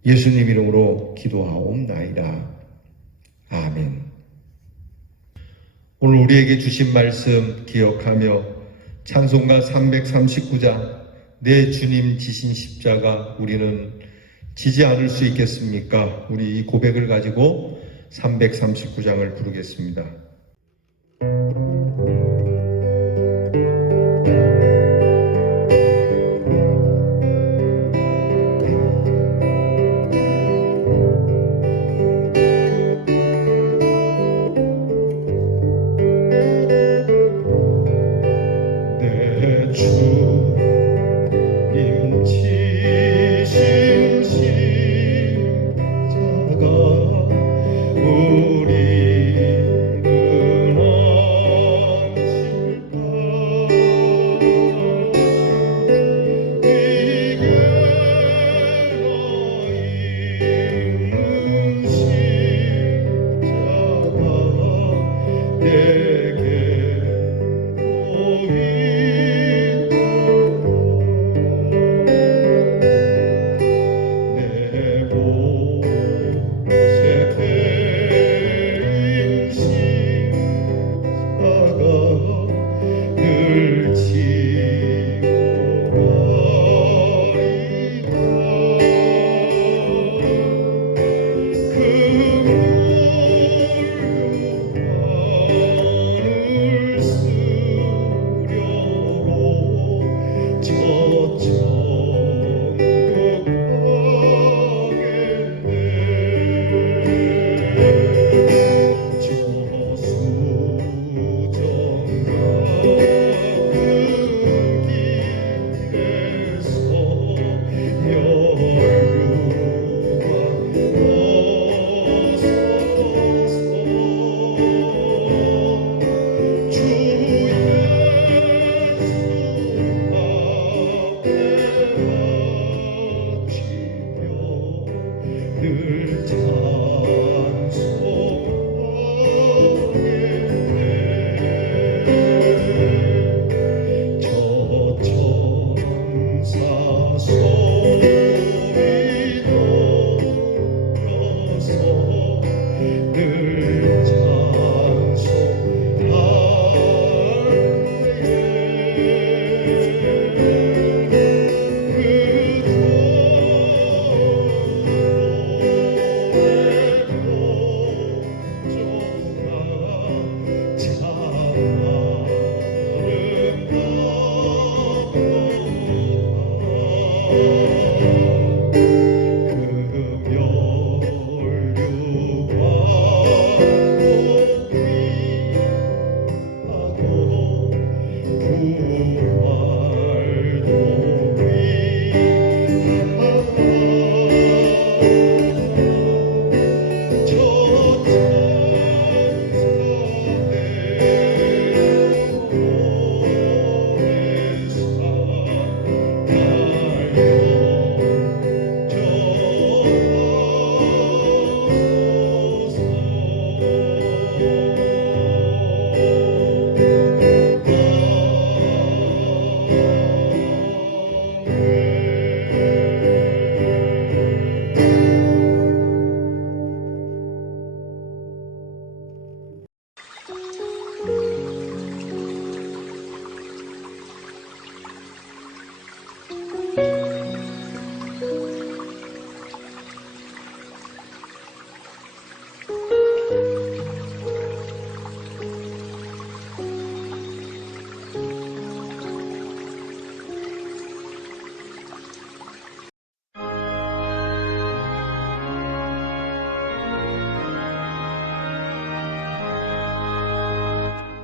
예수님 이름으로 기도하옵나이다. 아멘. 오늘 우리에게 주신 말씀 기억하며 찬송가 339장 내 주님 지신 십자가 우리는 지지 않을 수 있겠습니까? 우리 이 고백을 가지고 339장을 부르겠습니다.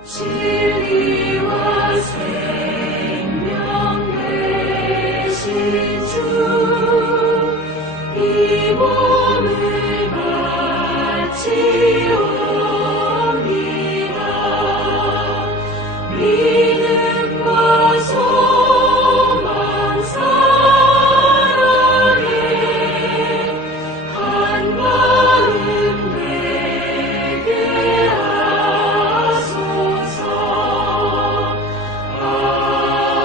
진리와 생명 되신 주, 이 몸을 바치옵니다. 믿음과 소망 사랑에 한 마음 되게 하소서. 아멘.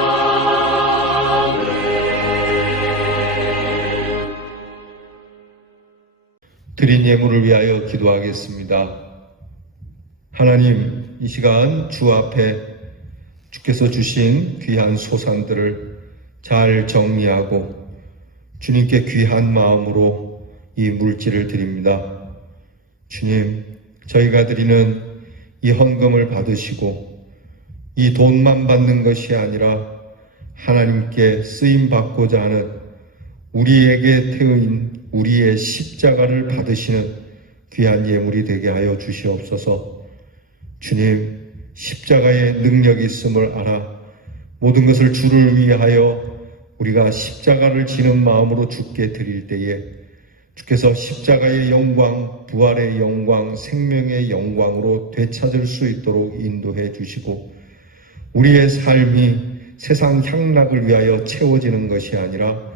드린 예물을 위하여 기도하겠습니다. 하나님, 이 시간 주 앞에 주께서 주신 귀한 소산들을 잘 정리하고 주님께 귀한 마음으로 이 물질을 드립니다. 주님, 저희가 드리는 이 헌금을 받으시고 이 돈만 받는 것이 아니라 하나님께 쓰임 받고자 하는 우리에게 태운 우리의 십자가를 받으시는 귀한 예물이 되게 하여 주시옵소서. 주님, 십자가의 능력이 있음을 알아 모든 것을 주를 위하여 우리가 십자가를 지는 마음으로 주께 드릴 때에 주께서 십자가의 영광, 부활의 영광, 생명의 영광으로 되찾을 수 있도록 인도해 주시고 우리의 삶이 세상 향락을 위하여 채워지는 것이 아니라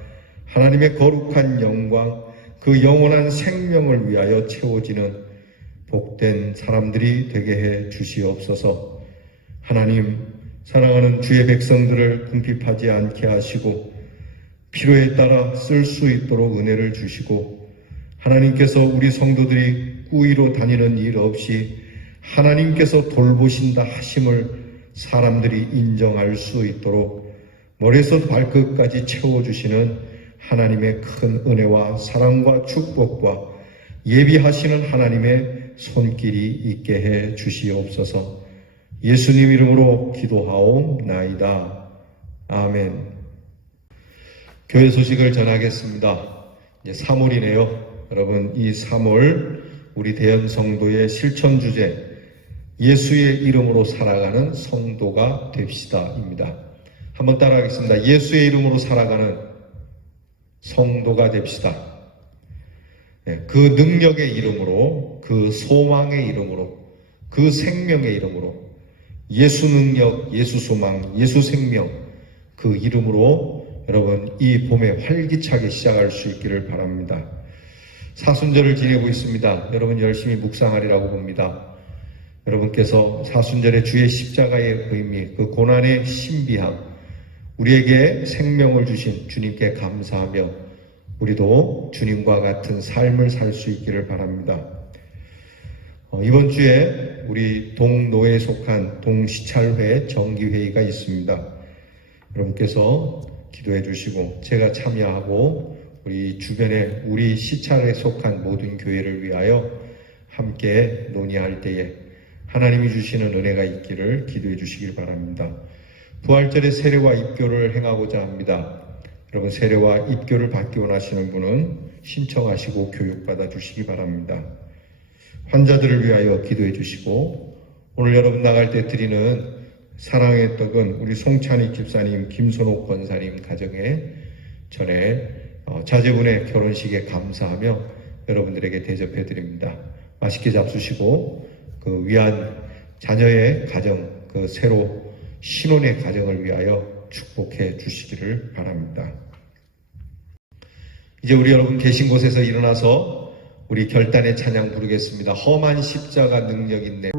하나님의 거룩한 영광, 그 영원한 생명을 위하여 채워지는 복된 사람들이 되게 해 주시옵소서. 하나님, 사랑하는 주의 백성들을 궁핍하지 않게 하시고 필요에 따라 쓸 수 있도록 은혜를 주시고 하나님께서 우리 성도들이 꾸이로 다니는 일 없이 하나님께서 돌보신다 하심을 사람들이 인정할 수 있도록 머리에서 발끝까지 채워주시는 하나님의 큰 은혜와 사랑과 축복과 예비하시는 하나님의 손길이 있게 해 주시옵소서. 예수님 이름으로 기도하옵나이다. 아멘. 교회 소식을 전하겠습니다. 이제 3월이네요. 여러분, 이 3월 우리 대연 성도의 실천 주제, 예수의 이름으로 살아가는 성도가 됩시다입니다. 한번 따라하겠습니다. 예수의 이름으로 살아가는 성도가 됩시다. 그 능력의 이름으로, 그 소망의 이름으로, 그 생명의 이름으로, 예수 능력, 예수 소망, 예수 생명, 그 이름으로 여러분 이 봄에 활기차게 시작할 수 있기를 바랍니다. 사순절을 지내고 있습니다. 여러분 열심히 묵상하리라고 봅니다. 여러분께서 사순절의 주의 십자가의 의미, 그 고난의 신비함, 우리에게 생명을 주신 주님께 감사하며 우리도 주님과 같은 삶을 살 수 있기를 바랍니다. 이번 주에 우리 동노에 속한 동시찰회 정기회의가 있습니다. 여러분께서 기도해 주시고 제가 참여하고 우리 주변에 우리 시찰에 속한 모든 교회를 위하여 함께 논의할 때에 하나님이 주시는 은혜가 있기를 기도해 주시길 바랍니다. 부활절에 세례와 입교를 행하고자 합니다. 여러분 세례와 입교를 받기 원하시는 분은 신청하시고 교육받아 주시기 바랍니다. 환자들을 위하여 기도해 주시고 오늘 여러분 나갈 때 드리는 사랑의 떡은 우리 송찬희 집사님, 김선옥 권사님 가정에 전에 자제분의 결혼식에 감사하며 여러분들에게 대접해 드립니다. 맛있게 잡수시고 그 위안 자녀의 가정, 그 새로 신혼의 가정을 위하여 축복해 주시기를 바랍니다. 이제 우리 여러분 계신 곳에서 일어나서 우리 결단의 찬양 부르겠습니다. 험한 십자가 능력 있네.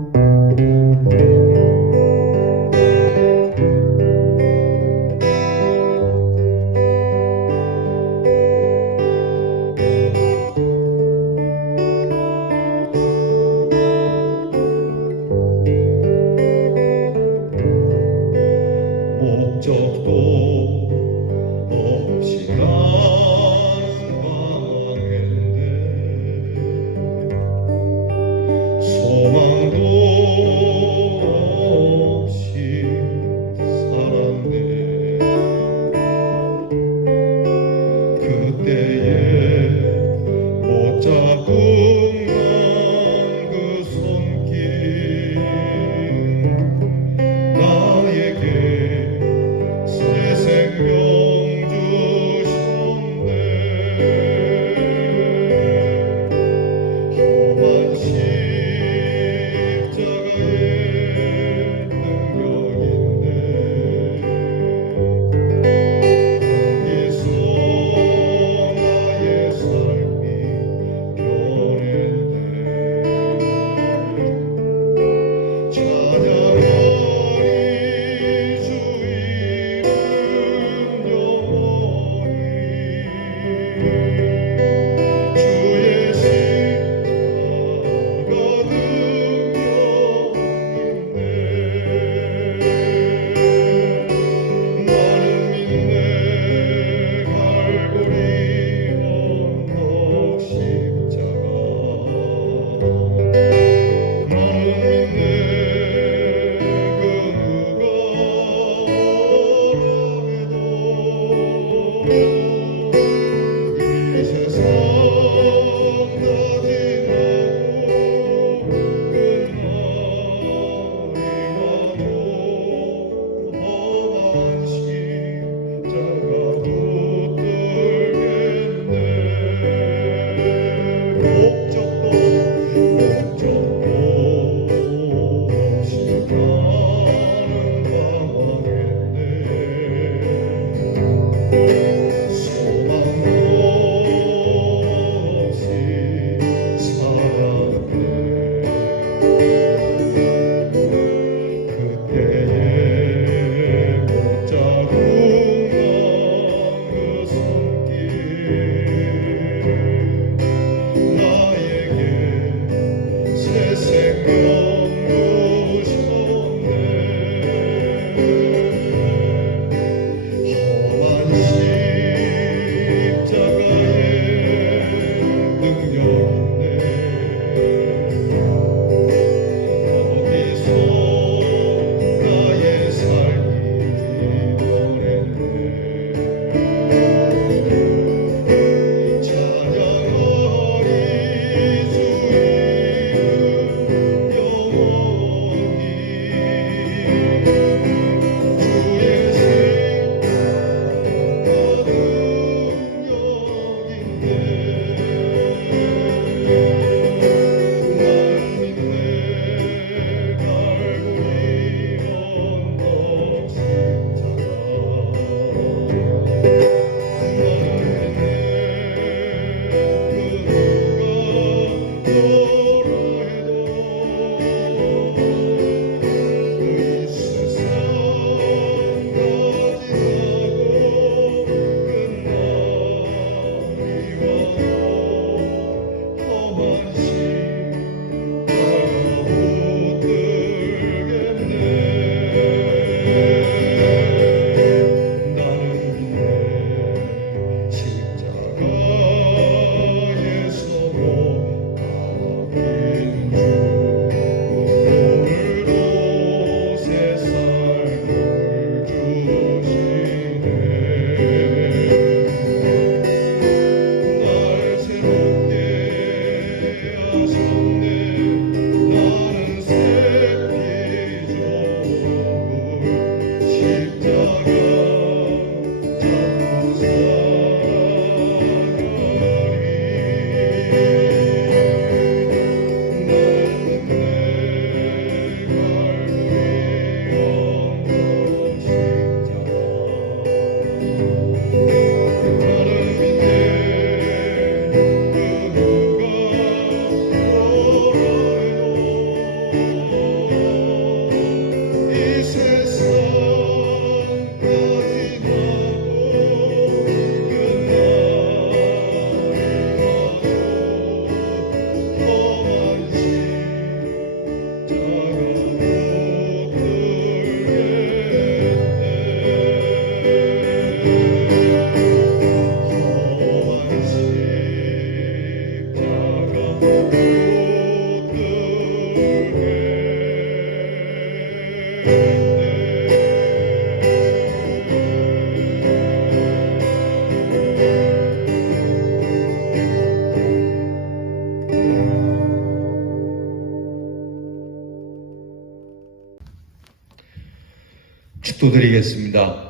축도드리겠습니다.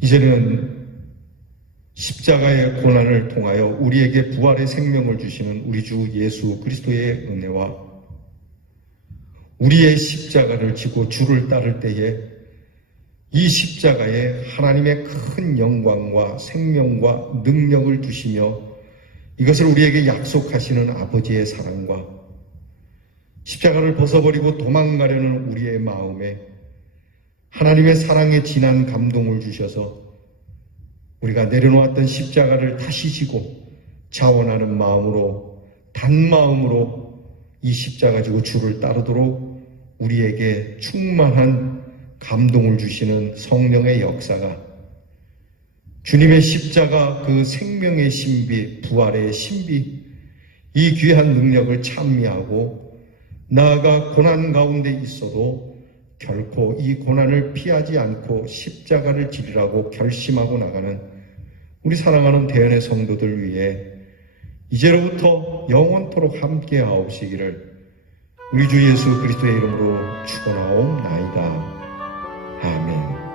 이제는 십자가의 고난을 통하여 우리에게 부활의 생명을 주시는 우리 주 예수 그리스도의 은혜와 우리의 십자가를 지고 주를 따를 때에 이 십자가에 하나님의 큰 영광과 생명과 능력을 두시며 이것을 우리에게 약속하시는 아버지의 사랑과 십자가를 벗어버리고 도망가려는 우리의 마음에 하나님의 사랑에 진한 감동을 주셔서 우리가 내려놓았던 십자가를 다시 지고 자원하는 마음으로 단마음으로 이 십자가 지고 주를 따르도록 우리에게 충만한 감동을 주시는 성령의 역사가 주님의 십자가 그 생명의 신비, 부활의 신비, 이 귀한 능력을 찬미하고 나아가 고난 가운데 있어도 결코 이 고난을 피하지 않고 십자가를 지리라고 결심하고 나가는 우리 사랑하는 대연의 성도들 위해 이제로부터 영원토록 함께 하옵시기를 우리 주 예수 그리스도의 이름으로 축원하옵나이다. 아멘.